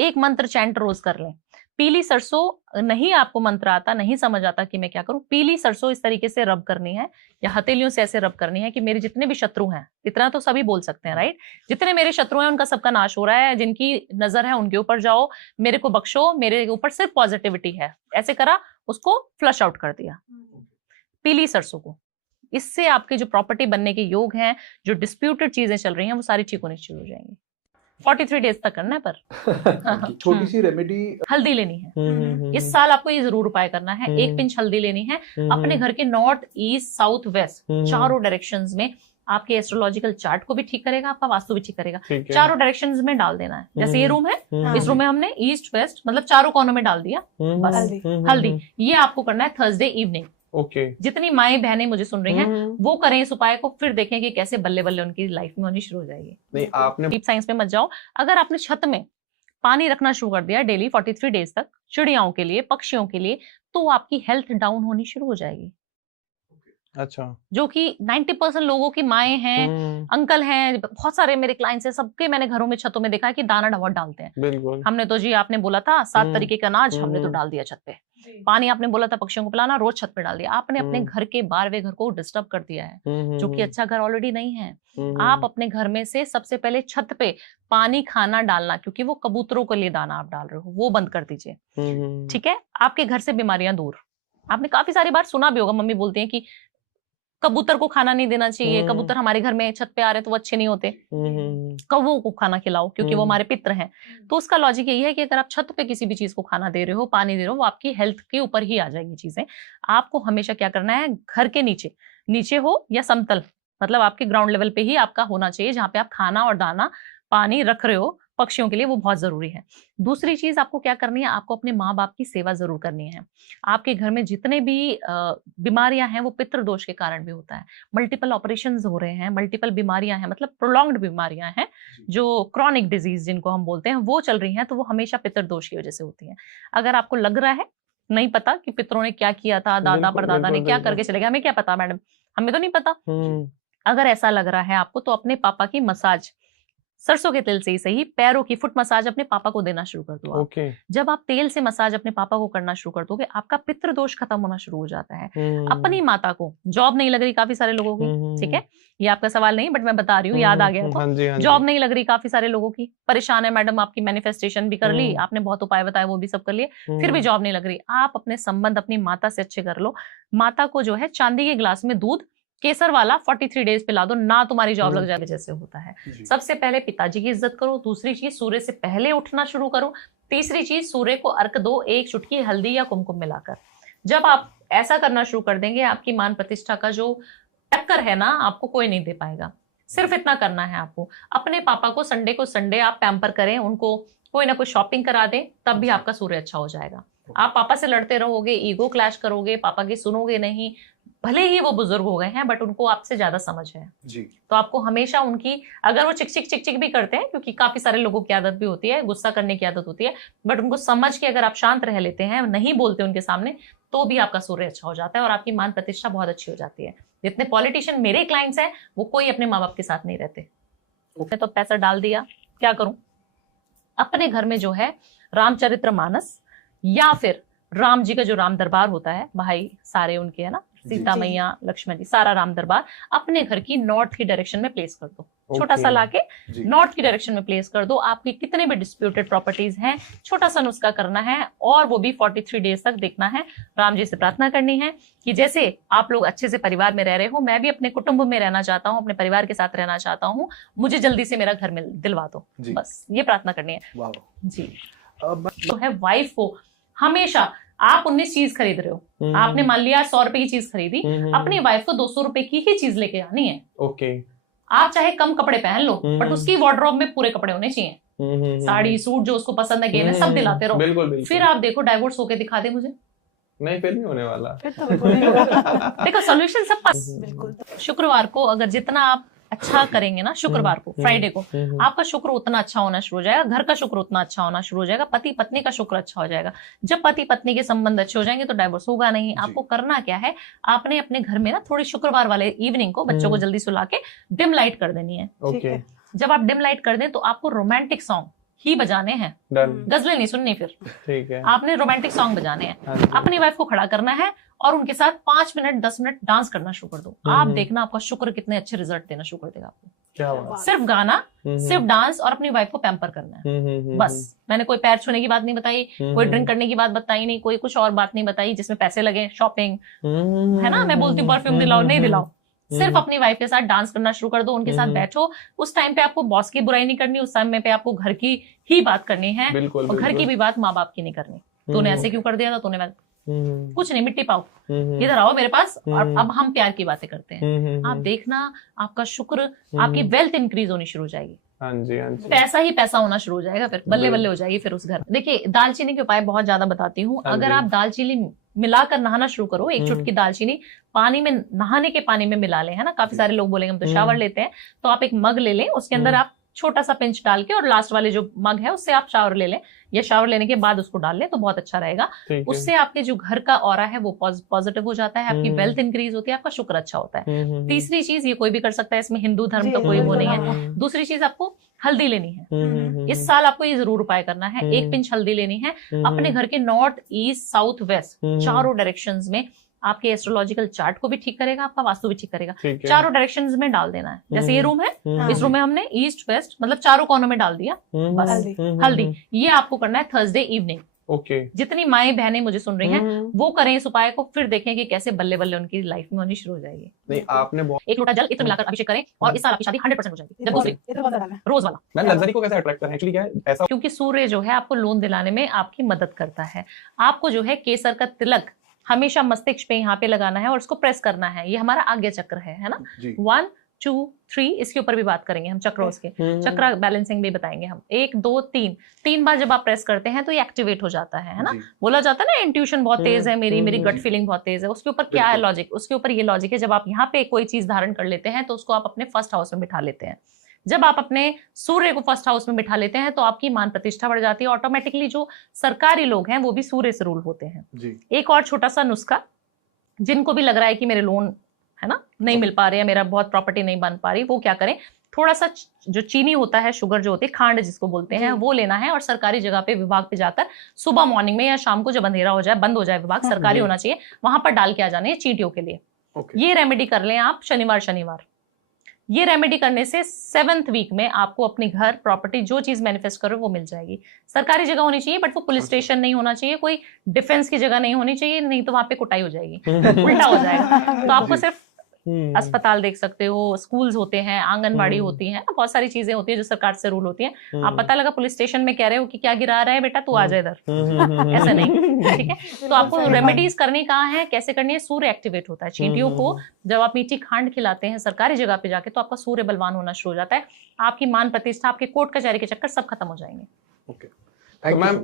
एक मंत्र चैंट रोज कर लें। पीली सरसों नहीं आपको मंत्र आता, नहीं समझ आता कि मैं क्या करूं, पीली सरसों इस तरीके से रब करनी है या हथेलियों से ऐसे रब करनी है कि मेरे जितने भी शत्रु हैं, इतना तो सभी बोल सकते हैं राइट, जितने मेरे शत्रु हैं उनका सबका नाश हो रहा है, जिनकी नजर है उनके ऊपर जाओ, मेरे को बख्शो, मेरे ऊपर सिर्फ पॉजिटिविटी है, ऐसे करा, उसको फ्लश आउट कर दिया पीली सरसों को। इससे आपके जो प्रॉपर्टी बनने के योग हैं, जो डिस्प्यूटेड चीजें चल रही हैं, वो सारी ठीक होनी शुरू हो जाएंगी। 43 डेज तक करना है पर छोटी सी रेमेडी, हल्दी लेनी है इस साल, आपको ये जरूर उपाय करना है। 1 पिंच हल्दी लेनी है, अपने घर के नॉर्थ ईस्ट साउथ वेस्ट चारों डायरेक्शंस में, आपके एस्ट्रोलॉजिकल चार्ट को भी ठीक करेगा, आपका वास्तु भी ठीक करेगा, चारों डायरेक्शंस में डाल देना है। जैसे ये रूम है, इस रूम में हमने ईस्ट वेस्ट मतलब चारों कोनों में डाल दिया बस हल्दी। ये आपको करना है थर्सडे इवनिंग। जितनी माएं बहनें मुझे सुन रही हैं वो करें इस उपाय को, फिर देखें कि कैसे बल्ले बल्ले उनकी लाइफ में होनी शुरू हो जाएगी। नहीं आपने डीप साइंस में मत जाओ। अगर आपने छत में पानी रखना शुरू कर दिया डेली 43 डेज तक, चिड़ियाओं के लिए, पक्षियों के लिए, तो आपकी हेल्थ डाउन होनी शुरू हो जाएगी। अच्छा, जो कि 90% लोगों की माएं हैं, अंकल हैं, बहुत सारे मेरे क्लाइंट्स हैं, सबके मैंने घरों में छतों में देखा है कि दाना बहुत डालते हैं। बिल्कुल। हमने तो जी, आपने बोला था 7 तरीके का अनाज, हमने तो डाल दिया छत पे। पानी आपने बोला था पक्षियों को पिलाना, रोज छत पे डाल दिया। आपने अपने घर के 12वें घर को डिस्टर्ब कर दिया है, जो कि अच्छा घर ऑलरेडी नहीं है। आप अपने घर में से सबसे पहले छत पे पानी, खाना डालना, क्योंकि वो कबूतरों के लिए दाना आप डाल रहे हो, वो बंद कर दीजिए। ठीक है, आपके घर से बीमारियां दूर। आपने काफी सारी बार सुना भी होगा, मम्मी बोलती है कि कबूतर को खाना नहीं देना चाहिए, कबूतर हमारे घर में छत पे आ रहे तो वो अच्छे नहीं होते, कौवों को खाना खिलाओ क्योंकि वो हमारे पित्र हैं। तो उसका लॉजिक यही है कि अगर आप छत पे किसी भी चीज को खाना दे रहे हो, पानी दे रहे हो, वो आपकी हेल्थ के ऊपर ही आ जाएंगी चीजें। आपको हमेशा क्या करना है, घर के नीचे, नीचे हो या समतल, मतलब आपके ग्राउंड लेवल पे ही आपका होना चाहिए, जहां पे आप खाना और दाना पानी रख रहे हो पक्षियों के लिए, वो बहुत जरूरी है। दूसरी चीज आपको क्या करनी है, आपको अपने माँ बाप की सेवा जरूर करनी है। आपके घर में जितने भी बीमारियां हैं वो पितृ दोष के कारण भी होता है। मल्टीपल ऑपरेशंस हो रहे हैं, मल्टीपल बीमारियां हैं, मतलब प्रोलॉन्ग्ड बीमारियां हैं, जो क्रॉनिक डिजीज जिनको हम बोलते हैं, वो चल रही हैं, तो वो हमेशा पितृ दोष की वजह से होती है। अगर आपको लग रहा है नहीं पता कि पितरों ने क्या किया था, दादा परदादा ने क्या करके चले गए, हमें क्या पता मैडम, हमें तो नहीं पता। अगर ऐसा लग रहा है आपको, तो अपने पापा की मसाज सरसों के तेल से ही सही, पैरों की फुट मसाज अपने पापा को देना शुरू कर दो आप। जब आप तेल से मसाज अपने पापा को करना शुरू कर दोगे, आपका पितृ दोष खत्म होना शुरू हो जाता है। अपनी माता को जॉब नहीं लग रही काफी सारे लोगों की, ठीक है, ये आपका सवाल नहीं, बट मैं बता रही हूँ, याद आ गया तो। जॉब नहीं लग रही काफी सारे लोगों की, परेशान है मैडम, आपकी मैनिफेस्टेशन भी कर ली आपने, बहुत उपाय बताए वो भी सब कर लिए, फिर भी जॉब नहीं लग रही। आप अपने संबंध अपनी माता से अच्छे कर लो। माता को जो है चांदी के ग्लास में दूध केसर वाला 43 डेज पिला दो ना, तुम्हारी जॉब लग जाए जैसे होता है। सबसे पहले पिताजी की इज्जत करो। दूसरी चीज, सूर्य से पहले उठना शुरू करो। तीसरी चीज, सूर्य को अर्घ दो 1 चुटकी हल्दी या कुमकुम मिलाकर। जब आप ऐसा करना शुरू कर देंगे, आपकी मान प्रतिष्ठा का जो टक्कर है ना, आपको कोई नहीं दे पाएगा। सिर्फ इतना करना है आपको। अपने पापा को संडे आप पैम्पर करें, उनको कोई ना कोई शॉपिंग करा दें, तब भी आपका सूर्य अच्छा हो जाएगा। आप पापा से लड़ते रहोगे, ईगो क्लैश करोगे, पापा की सुनोगे नहीं, भले ही वो बुजुर्ग हो गए हैं बट उनको आपसे ज्यादा समझ है जी। तो आपको हमेशा उनकी, अगर वो चिक चिक भी करते हैं, क्योंकि काफी सारे लोगों की आदत भी होती है, गुस्सा करने की आदत होती है, बट उनको समझ के अगर आप शांत रह लेते हैं, नहीं बोलते उनके सामने, तो भी आपका सूर्य अच्छा हो जाता है और आपकी मान प्रतिष्ठा बहुत अच्छी हो जाती है। जितने पॉलिटिशियन मेरे क्लाइंट्स हैं, वो कोई अपने माँ बाप के साथ नहीं रहते। उसने तो पैसा डाल दिया, क्या करूं? अपने घर में जो है रामचरितमानस या फिर राम जी का जो राम दरबार होता है, भाई सारे उनके है ना, सीता मैया, लक्ष्मण जी, सारा राम दरबार अपने घर की नॉर्थ की डायरेक्शन में प्लेस कर दो। छोटा सा लाके नॉर्थ की डायरेक्शन में प्लेस कर दो। आपकी कितने भी डिस्प्यूटेड प्रॉपर्टीज हैं, छोटा सा नुस्खा करना है और वो भी 43 डेज तक देखना है। राम जी से प्रार्थना करनी है कि जैसे आप लोग अच्छे से परिवार में रह रहे हो, मैं भी अपने कुटुंब में रहना चाहता हूँ, अपने परिवार के साथ रहना चाहता हूँ, मुझे जल्दी से मेरा घर में दिलवा दो। बस ये प्रार्थना करनी है जी। तो है वाइफ को हमेशा, आप 19 चीज खरीद रहे हो, आपने मान लिया 100 रुपए की चीज खरीदी, अपनी वाइफ को 200 रुपए की ही चीज लेके आनी है। ओके। आप चाहे कम कपड़े पहन लो, बट उसकी वार्डरोब में पूरे कपड़े होने चाहिए। साड़ी सूट जो उसको पसंद है, गहने सब दिलाते रहो। बिल्कुल। फिर आप देखो डाइवोर्स होके दिखा दे मुझे। नहीं, फिर नहीं होने वाला। फिर तो बिल्कुल नहीं होगा। देखो सोल्यूशन सब पास। बिल्कुल। शुक्रवार को अगर जितना आप अच्छा करेंगे ना, शुक्रवार को, फ्राइडे को, आपका शुक्र उतना अच्छा होना शुरू हो जाएगा, घर का शुक्र उतना अच्छा होना शुरू हो जाएगा, पति पत्नी का शुक्र अच्छा हो जाएगा। जब पति पत्नी के संबंध अच्छे हो जाएंगे तो डाइवोर्स होगा नहीं। आपको करना क्या है, आपने अपने घर में ना थोड़ी शुक्रवार वाले इवनिंग को बच्चों को जल्दी सुला के डिम लाइट कर देनी है। जब आप डिम लाइट कर दें तो आपको रोमांटिक सॉन्ग ही बजाने हैं, डन। गजलें नहीं सुननी। फिर ठीक है। आपने रोमांटिक सॉन्ग बजाने हैं, हाँ जी। अपनी वाइफ को खड़ा करना है और उनके साथ 5 मिनट 10 मिनट डांस करना शुरू कर दो। आप देखना आपका शुक्र कितने अच्छे रिजल्ट देना शुरू कर देगा आपको। क्या बात। सिर्फ गाना, सिर्फ डांस और अपनी वाइफ को पैम्पर करना है, बस। मैंने कोई पैर छूने की बात नहीं बताई, कोई ड्रिंक करने की बात बताई नहीं, कोई कुछ और बात नहीं बताई जिसमें पैसे लगे, शॉपिंग है ना। मैं बोलती हूँ परफ्यूम दिलाओ, नहीं दिलाओ, सिर्फ अपनी वाइफ के साथ डांस करना शुरू कर दो, उनके साथ बैठो। उस टाइम पे आपको बॉस की बुराई नहीं करनी, उस टाइम पे आपको घर की ही बात करनी है। बिल्कुल, और घर की भी बात माँ बाप की नहीं करनी। तूने ऐसे क्यों कर दिया था, तूने कुछ नहीं, मिट्टी पाओ, इधर आओ मेरे पास, और अब हम प्यार की बातें करते हैं। आप देखना आपका शुक्र, आपकी वेल्थ इंक्रीज होनी शुरू हो जाएगी। हाँ जी, हाँ जी। पैसा ही पैसा होना शुरू हो जाएगा, फिर बल्ले बल्ले हो जाएगी फिर उस घर। देखिए दालचीनी के उपाय बहुत ज्यादा बताती हूँ। अगर आप दालचीनी मिलाकर नहाना शुरू करो, एक चुटकी दालचीनी पानी में, नहाने के पानी में मिला लें, है ना। काफी सारे लोग बोलेंगे हम तो शावर लेते हैं, तो आप एक मग ले लें, उसके अंदर आप छोटा सा पिंच डाल के, और लास्ट वाले जो मग है उससे आप शावर ले लें, या शावर लेने के बाद उसको डाल लें तो बहुत अच्छा रहेगा। उससे आपके जो घर का ऑरा है वो पॉजिटिव हो जाता है, आपकी वेल्थ इंक्रीज होती है, आपका शुक्र अच्छा होता है। तीसरी चीज, ये कोई भी कर सकता है, इसमें हिंदू धर्म का कोई वो नहीं है। दूसरी चीज, आपको हल्दी लेनी है। इस साल आपको ये जरूर उपाय करना है, एक पिंच हल्दी लेनी है, अपने घर के नॉर्थ ईस्ट साउथ वेस्ट चारों डायरेक्शंस में। आपके एस्ट्रोलॉजिकल चार्ट को भी ठीक करेगा, आपका वास्तु भी ठीक करेगा। चारों डायरेक्शंस में डाल देना है। जैसे ये रूम है, इस रूम में हमने ईस्ट वेस्ट मतलब चारों कोनों में डाल दिया, बस। हल्दी ये आपको करना है थर्सडे इवनिंग। ओके। जितनी माएं बहनें मुझे सुन रही हैं वो करें इस उपाय को, फिर देखें कि कैसे बल्ले बल्ले उनकी लाइफ में होनी शुरू हो जाएगी। नहीं, आपने एक लोटा जल इत्र मिलाकर अभिषेक करें और इस साल आपकी शादी 100% हो जाएगी। जब दूसरी रोज वाला। मैं लग्जरी को कैसे अट्रैक्ट करें, एक्चुअली क्या है ऐसा, क्योंकि सूर्य जो है आपको लोन दिलाने में आपकी मदद करता है। आपको जो है केसर का तिलक हमेशा मस्तिष्क पे यहाँ पे लगाना है और उसको प्रेस करना है। ये हमारा आज्ञा चक्र है ना। 1 2 3 इसके ऊपर भी बात करेंगे हम, चक्रों के चक्र बैलेंसिंग भी बताएंगे हम। 1 2 3 बार जब आप प्रेस करते हैं तो ये एक्टिवेट हो जाता है ना। बोला जाता है ना इंट्यूशन बहुत तेज है मेरी गट फीलिंग बहुत तेज है। उसके ऊपर क्या है लॉजिक, उसके ऊपर ये लॉजिक है, जब आप यहाँ पे कोई चीज धारण कर लेते हैं तो उसको आप अपने फर्स्ट हाउस में बिठा लेते हैं। जब आप अपने सूर्य को फर्स्ट हाउस में बिठा लेते हैं तो आपकी मान प्रतिष्ठा बढ़ जाती है। ऑटोमेटिकली जो सरकारी लोग हैं वो भी सूर्य से रूल होते हैं। एक और छोटा सा नुस्खा, जिनको भी लग रहा है कि मेरे लोन है ना नहीं मिल पा रहे हैं, मेरा बहुत प्रॉपर्टी नहीं बन पा रही, वो क्या करें, थोड़ा सा जो चीनी होता है, शुगर जो होती है, खांड जिसको बोलते हैं, वो लेना है और सरकारी जगह पे विभाग पे जाकर सुबह मॉर्निंग में या शाम को जब अंधेरा हो जाए, बंद हो जाए विभाग, सरकारी होना चाहिए, वहां पर डाल के आ जाने चींटियों के लिए। ये रेमेडी कर लें आप शनिवार। ये रेमेडी करने से 7th वीक में आपको अपने घर प्रॉपर्टी जो चीज मैनिफेस्ट करो वो मिल जाएगी। सरकारी जगह होनी चाहिए, बट वो पुलिस स्टेशन नहीं होना चाहिए, कोई डिफेंस की जगह नहीं होनी चाहिए, नहीं तो वहां पे कुटाई हो जाएगी, उल्टा हो जाएगा। तो आपको सिर्फ अस्पताल देख सकते हो, स्कूल्स होते हैं, आंगनबाड़ी होती है, बहुत सारी चीजें होती है जो सरकार से रूल होती है। आप पता लगा पुलिस स्टेशन में कह रहे हो कि क्या गिरा रहा है बेटा, तू आ जा इधर, ऐसा नहीं, ठीक है। तो आपको रेमेडीज करनी कहाँ है, कैसे करनी है, सूर्य एक्टिवेट होता है। चींटियों को जब आप मीठी खांड खिलाते हैं सरकारी जगह पे जाके तो आपका सूर्य बलवान होना शुरू हो जाता है। आपकी मान प्रतिष्ठा, आपके कोर्ट कचहरी के चक्कर सब खत्म हो जाएंगे। तो मैम